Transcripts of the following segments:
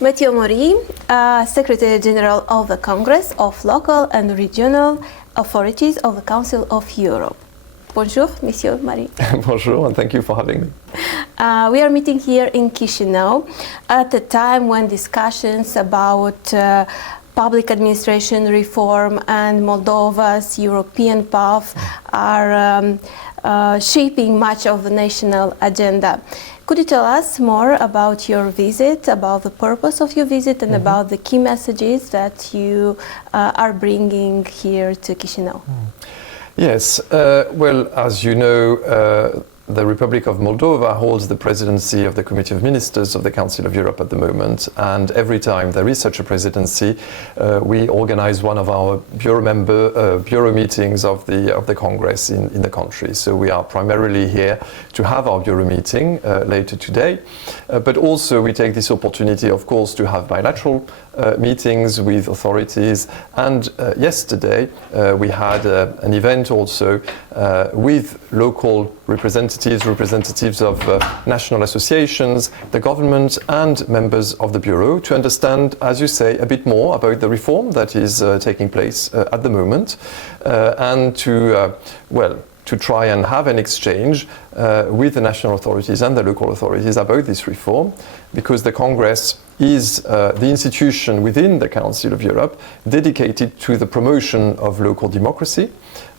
Matьe Mori, Secretary General of the Congress of Local and Regional Authorities of the Council of Europe. Bonjour, Monsieur Mori. Bonjour, and thank you for having me. We are meeting here in Chisinau at a time when discussions about public administration reform and Moldova's European path are shaping much of the national agenda. Could you tell us more about your visit, about the purpose of your visit, and about the key messages that you are bringing here to Chisinau? Yes, well, as you know, the Republic of Moldova holds the presidency of the Committee of Ministers of the Council of Europe at the moment, and every time there is such a presidency, we organize one of our bureau meetings of the Congress in the country. So we are primarily here to have our bureau meeting later today, but also we take this opportunity, of course, to have bilateral meetings with authorities. And yesterday we had an event also with local representatives of national associations, the government, and members of the Bureau to understand, as you say, a bit more about the reform that is taking place at the moment, and to try and have an exchange with the national authorities and the local authorities about this reform, because the Congress is the institution within the Council of Europe dedicated to the promotion of local democracy.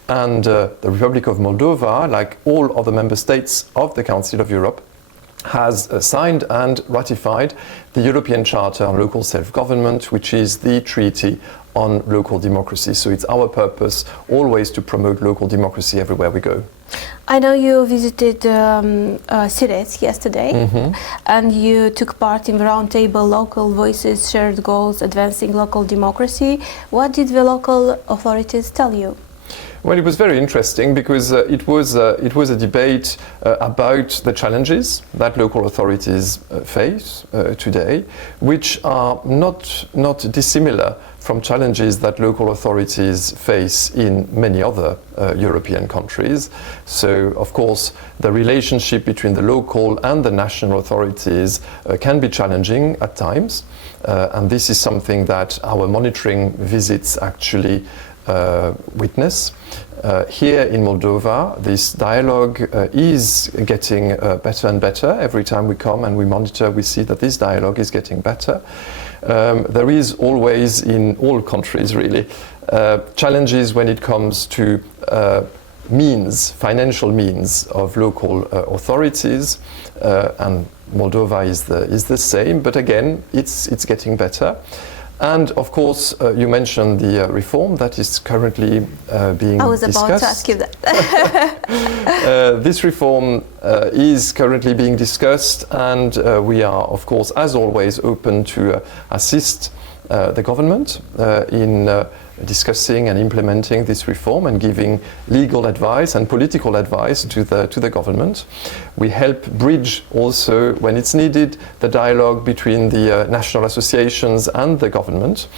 And the Republic of Moldova, like all other member states of the Council of Europe, has signed and ratified the European Charter on Local Self-Government, which is the treaty on local democracy. So it's our purpose always to promote local democracy everywhere we go. I know you visited Sirets yesterday, and you took part in the roundtable Local Voices, Shared Goals, Advancing Local Democracy. What did the local authorities tell you? Well, it was very interesting because it was a debate about the challenges that local authorities face today, which are not dissimilar from challenges that local authorities face in many other European countries. So, of course, the relationship between the local and the national authorities can be challenging at times, and this is something that our monitoring visits actually witness. Here in Moldova, this dialogue is getting better and better. Every time we come and we monitor, we see that this dialogue is getting better. There is always, in all countries really, challenges when it comes to financial means of local authorities, and Moldova is the same, but again, it's getting better. And of course, you mentioned the reform that is currently being discussed. I was about to ask you that. This reform is currently being discussed, and we are, of course, as always, open to assist the government in discussing and implementing this reform and giving legal advice and political advice to the government. We help bridge also, when it's needed, the dialogue between the national associations and the government.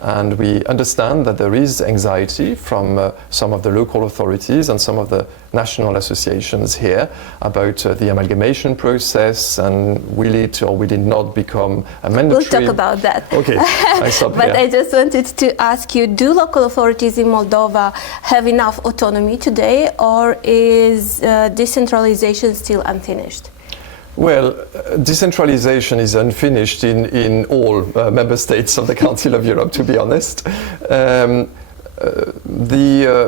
And we understand that there is anxiety from some of the local authorities and some of the national associations here about the amalgamation process, and will it or will it not become a mandatory... We'll talk about that. Okay, I stop But here. I just wanted to ask you, do local authorities in Moldova have enough autonomy today, or is decentralization still unfinished? Well, decentralization is unfinished in all member states of the Council of Europe, to be honest. The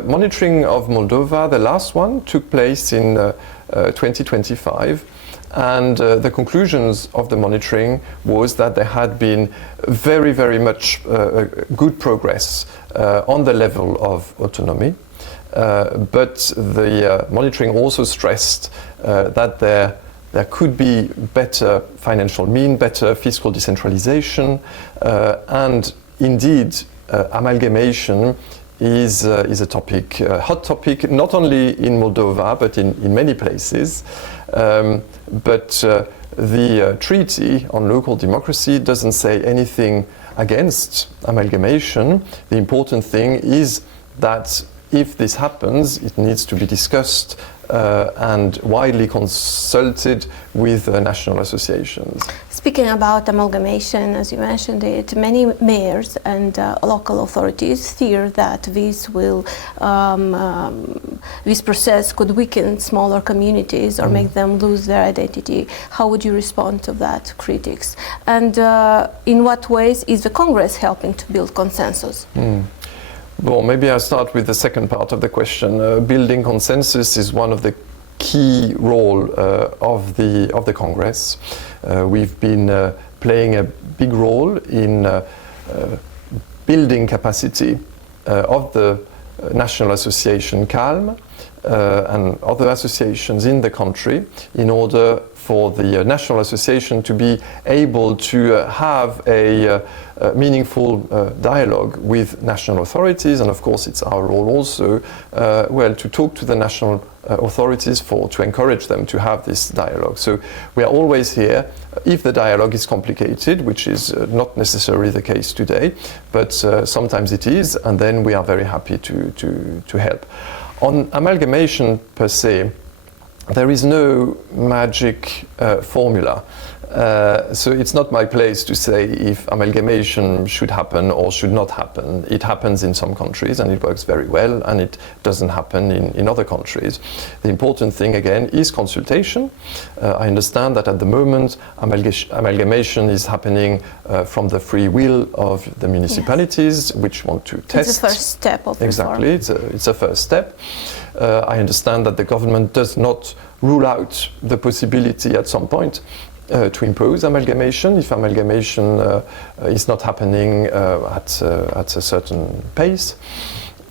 monitoring of Moldova, the last one, took place in 2025. And the conclusions of the monitoring was that there had been very, very much good progress on the level of autonomy. But the monitoring also stressed that there could be better financial means, better fiscal decentralization, and indeed amalgamation is a topic, a hot topic, not only in Moldova but in many places. But the treaty on local democracy doesn't say anything against amalgamation. The important thing is that if this happens, it needs to be discussed and widely consulted with national associations. Speaking about amalgamation, as you mentioned it, many mayors and local authorities fear that this process could weaken smaller communities or make them lose their identity. How would you respond to that critics? And in what ways is the Congress helping to build consensus? Well, maybe I'll start with the second part of the question. Building consensus is one of the key role of the Congress. We've been playing a big role in building capacity of the National Association CALM and other associations in the country in order for the National Association to be able to have a meaningful dialogue with national authorities, and of course it's our role also to talk to the national authorities to encourage them to have this dialogue. So we are always here if the dialogue is complicated, which is not necessarily the case today, but sometimes it is, and then we are very happy to help. On amalgamation per se, there is no magic formula. So it's not my place to say if amalgamation should happen or should not happen. It happens in some countries and it works very well, and it doesn't happen in other countries. The important thing again is consultation. I understand that at the moment amalgamation is happening from the free will of the municipalities, which want to test. It's the first step of Exactly, it's a first step. I understand that the government does not rule out the possibility at some point to impose amalgamation if amalgamation is not happening at a certain pace.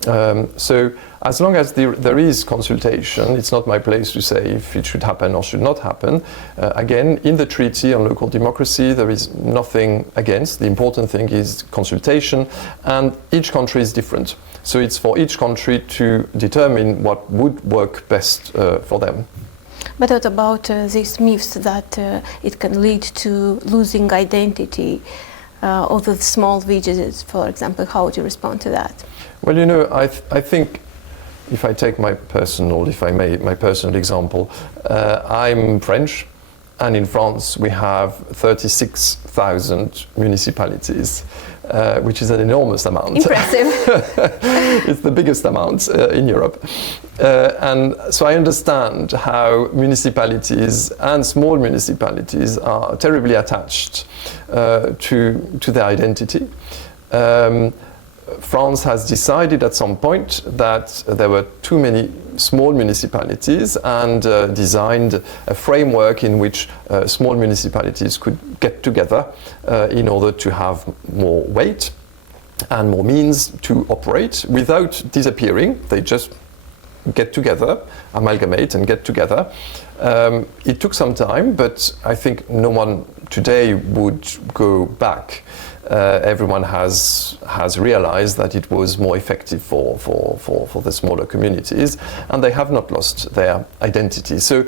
So as long as there is consultation, it's not my place to say if it should happen or should not happen. Again, in the Treaty on Local Democracy, there is nothing against. The important thing is consultation, and each country is different. So it's for each country to determine what would work best for them. But what about these myths that it can lead to losing identity of the small villages, for example? How would you respond to that? Well, you know, I think if I take my personal example, I'm French, and in France we have 36,000 municipalities, which is an enormous amount. Impressive. It's the biggest amount in Europe. And so I understand how municipalities and small municipalities are terribly attached to their identity. France has decided at some point that there were too many small municipalities and designed a framework in which small municipalities could get together in order to have more weight and more means to operate without disappearing. They just get together, amalgamate and get together. It took some time, but I think no one today would go back. Everyone has realized that it was more effective for the smaller communities, and they have not lost their identity. So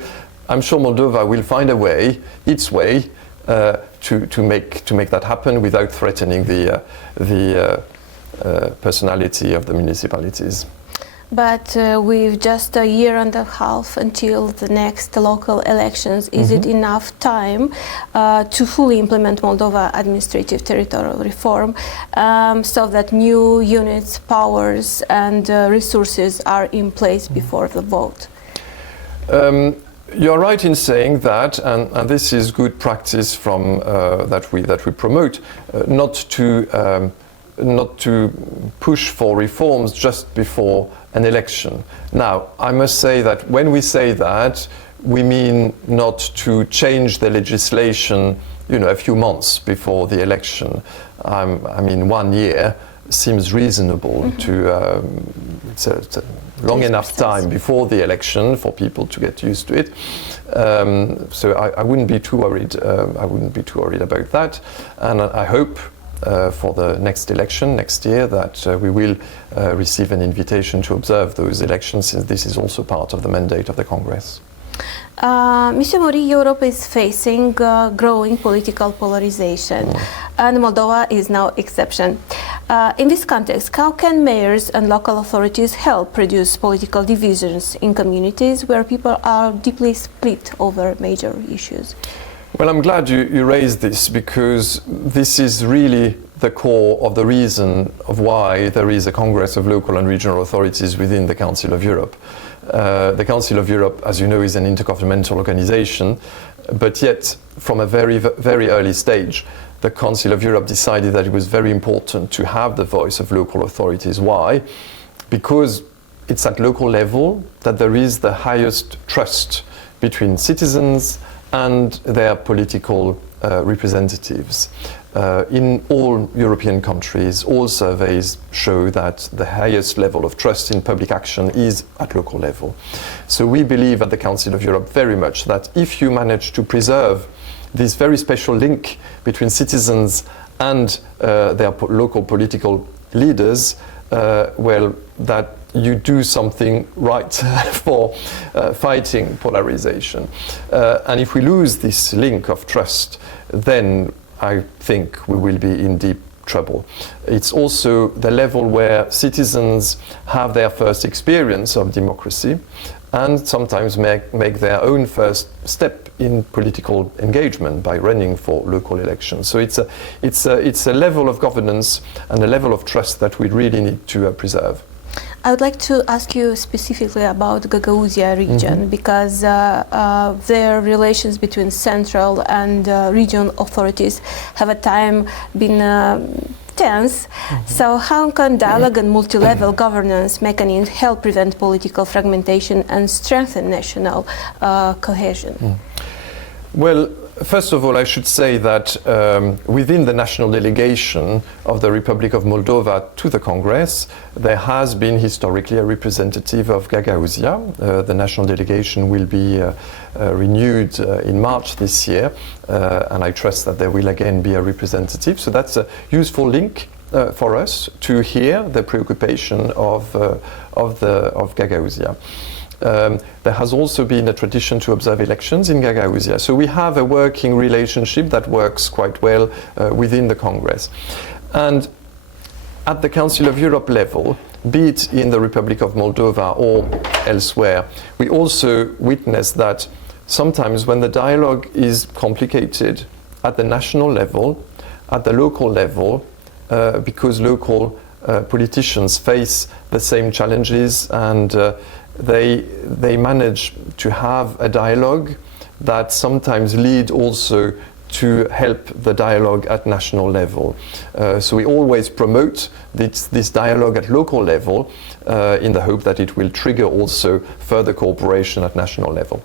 I'm sure Moldova will find a way, its way, to make that happen without threatening the personality of the municipalities. But with just a year and a half until the next local elections, is it enough time to fully implement Moldova administrative territorial reform so that new units, powers and resources are in place before the vote? You're right in saying that, and this is good practice from that we promote, not to push for reforms just before an election. Now, I must say that when we say that, we mean not to change the legislation, a few months before the election. I mean, 1 year seems reasonable to. It's a long enough time before the election for people to get used to it. So I wouldn't be too worried. I wouldn't be too worried about that, and I hope. For the next election next year that we will receive an invitation to observe those elections, since this is also part of the mandate of the Congress. Mr. Mori, Europe is facing growing political polarization, and Moldova is no exception. In this context, how can mayors and local authorities help reduce political divisions in communities where people are deeply split over major issues? Well, I'm glad you raised this, because this is really the core of the reason of why there is a Congress of local and regional authorities within the Council of Europe. The Council of Europe, as you know, is an intergovernmental organization, but yet from a very, very early stage, the Council of Europe decided that it was very important to have the voice of local authorities. Why? Because it's at local level that there is the highest trust between citizens and their political representatives. In all European countries, all surveys show that the highest level of trust in public action is at local level. So we believe at the Council of Europe very much that if you manage to preserve this very special link between citizens and their local political leaders, well, that you do something right for fighting polarization. And if we lose this link of trust, then I think we will be in deep trouble. It's also the level where citizens have their first experience of democracy and sometimes make their own first step in political engagement by running for local elections. So it's a level of governance and a level of trust that we really need to preserve. I would like to ask you specifically about Гагаузия region, because their relations between central and regional authorities have at time been tense. So how can dialogue and multi-level governance mechanisms help prevent political fragmentation and strengthen national cohesion? Well, first of all, I should say that within the national delegation of the Republic of Moldova to the Congress, there has been historically a representative of Гагаузия. The national delegation will be renewed in March this year, and I trust that there will again be a representative. So that's a useful link for us to hear the preoccupation of Гагаузия. There has also been a tradition to observe elections in Гагаузия. So we have a working relationship that works quite well within the Congress. And at the Council of Europe level, be it in the Republic of Moldova or elsewhere, we also witness that sometimes when the dialogue is complicated at the national level, at the local level, because local politicians face the same challenges and they manage to have a dialogue that sometimes lead also to help the dialogue at national level. So we always promote this dialogue at local level in the hope that it will trigger also further cooperation at national level.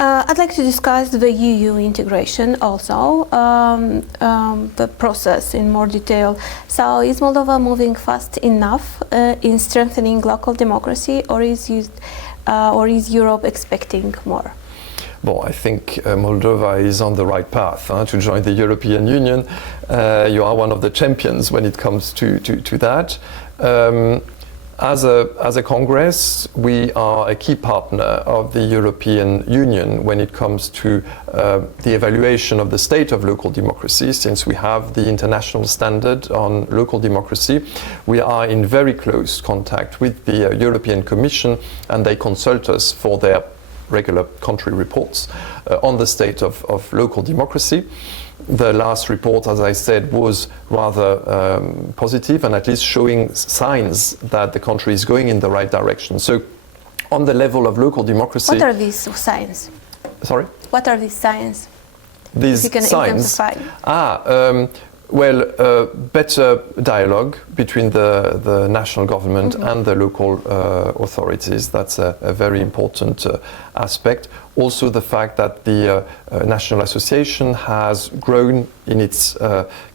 I'd like to discuss the EU integration also, the process in more detail. So is Moldova moving fast enough in strengthening local democracy, or is Europe expecting more? Well, I think Moldova is on the right path to join the European Union. You are one of the champions when it comes to that. As a Congress, we are a key partner of the European Union when it comes to the evaluation of the state of local democracy. Since we have the international standard on local democracy, we are in very close contact with the European Commission, and they consult us for their regular country reports on the state of local democracy. The last report, as I said, was rather positive and at least showing signs that the country is going in the right direction. So on the level of local democracy... What are these signs? Sorry? What are these signs? These if you can signs? Exemplify. Better dialogue between the national government and the local authorities. That's a very important aspect. Also the fact that the National Association has grown in its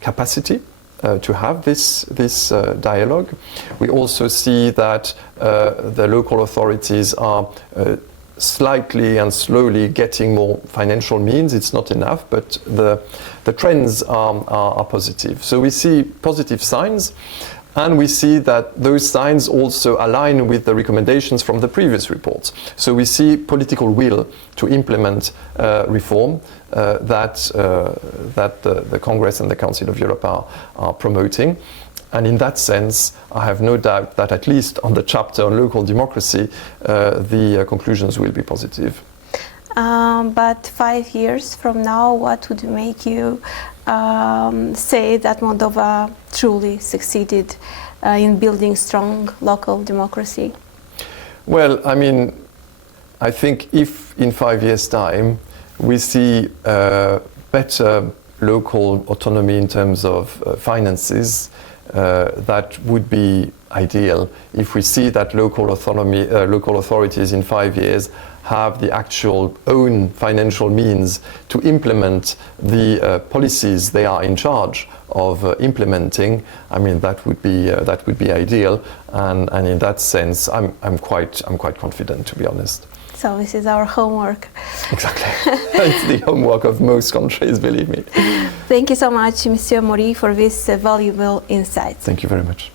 capacity to have this dialogue. We also see that the local authorities are slightly and slowly getting more financial means. It's not enough, but the trends are positive. So we see positive signs, and we see that those signs also align with the recommendations from the previous reports. So we see political will to implement reform that the Congress and the Council of Europe are promoting. And in that sense, I have no doubt that at least on the chapter on local democracy, the conclusions will be positive. But 5 years from now, what would make you say that Moldova truly succeeded in building strong local democracy? Well, I mean, I think if in 5 years' time we see better local autonomy in terms of finances, that would be ideal. If we see that local autonomy, local authorities in 5 years have the actual own financial means to implement the policies they are in charge of implementing, I mean that would be ideal, and in that sense, I'm quite confident, to be honest. So this is our homework. Exactly. It's the homework of most countries, believe me. Thank you so much, Monsieur Mori, for this valuable insight. Thank you very much.